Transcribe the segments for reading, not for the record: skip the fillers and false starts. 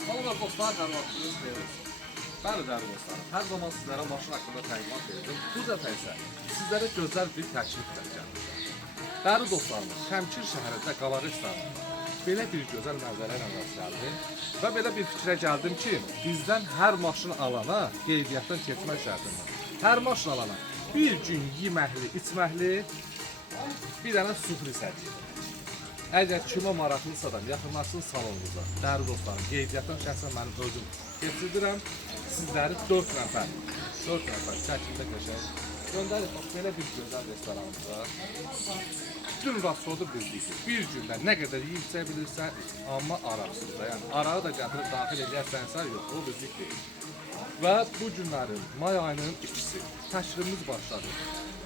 Salam dostlar, hər vaxtınız xeyir olsun. Bəli, dəyərli dostlarım, hər zaman sizlərə maşın haqqında təqdimat verdim. Bu dəfə isə sizlərə gözəl bir təkliflə gəlmişəm. Dəyərli dostlarım, Şəmkir şəhərində Qala restoranında belə bir gözəl mənzərə ilə rast gəldim və belə bir fikrə gəldim ki, bizdən hər maşın alana qeydiyyatdan keçmək şərtilə. Hər maşın alana bir gün yeməkli, içməkli, bir dənə sürpriz hədiyyə. Əgər kimə maraqlısa da yaxınlaşsın salonunuza. Dəyərli dostlarım, qeydiyyatdan şəxsən mənim özüm keçirdirəm. Sizləri 4 nəfər şəkildə qəşəng göndərib bax belə bir gözəl restoranımıza. Bütün rasodu bizdikdir. Bir gündə nə qədər yeyib içə bilirsən, amma araqsız da. Yəni arağı da gətirib daxil edərsənsə yox, o bizlik deyil. Və bu günlərin may ayının 2-si təşrimiz başladı.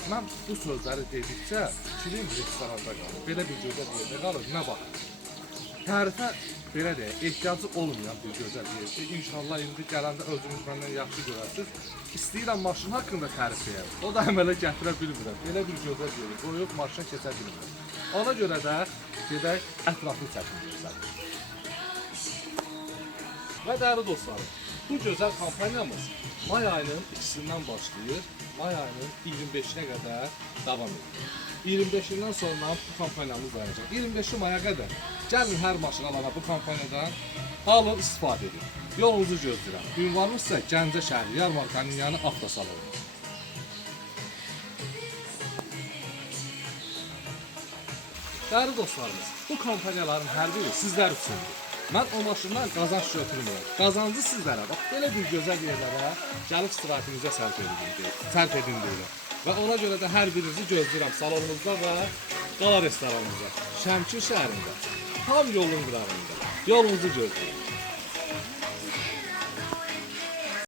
Mən bu sözləri dedikcə kilim restoranda qalır. Belə bir gözəl yerdə qalır, nə baxır. Tərifə belə deyək, ehtiyacı olmayan bir gözəl yerdir. İnşallah indi gələndə özünüz məndən yaxşı görərsiniz. İstəyirəm maşın haqqında tərif edəm. O da əmələ gətirə bilmirəm. Belə bir gözəl yeri qoyub maşına keçə bilmirəm. Ona görə də gedək ətraflı çəkim göstərir. Və dəyərli dostlarım, bu gözəl kampaniyamız may ayının 2-sindən başlayır. May ayının 25-nə qədər davam edir. 25-dən sonra bu kampaniyamız dayanacaq. 25 maya qədər gəlin hər maşın alana bu kampaniyadan alın, istifadə edin. Yolunuzu gözləyirəm. Ünvanımız isə Gəncə şəhəri Yarmarkanın yanı avtosalonu. Dəyərli dostlarımız, bu kampaniyaların hər biri sizlər üçündür. Mən o maşından qazanç götürmürəm. Qazancı sizlərə, bax belə bir gözəl yerlərə gəlib istirahətinizə sərf edin deyirəm. Və ona görə də hər birinizi gözləyirəm salonumuzda və Qala restoranımızda, Şəmkir şəhərində, tam yolun qırağında. Yolunuzu gözləyirəm.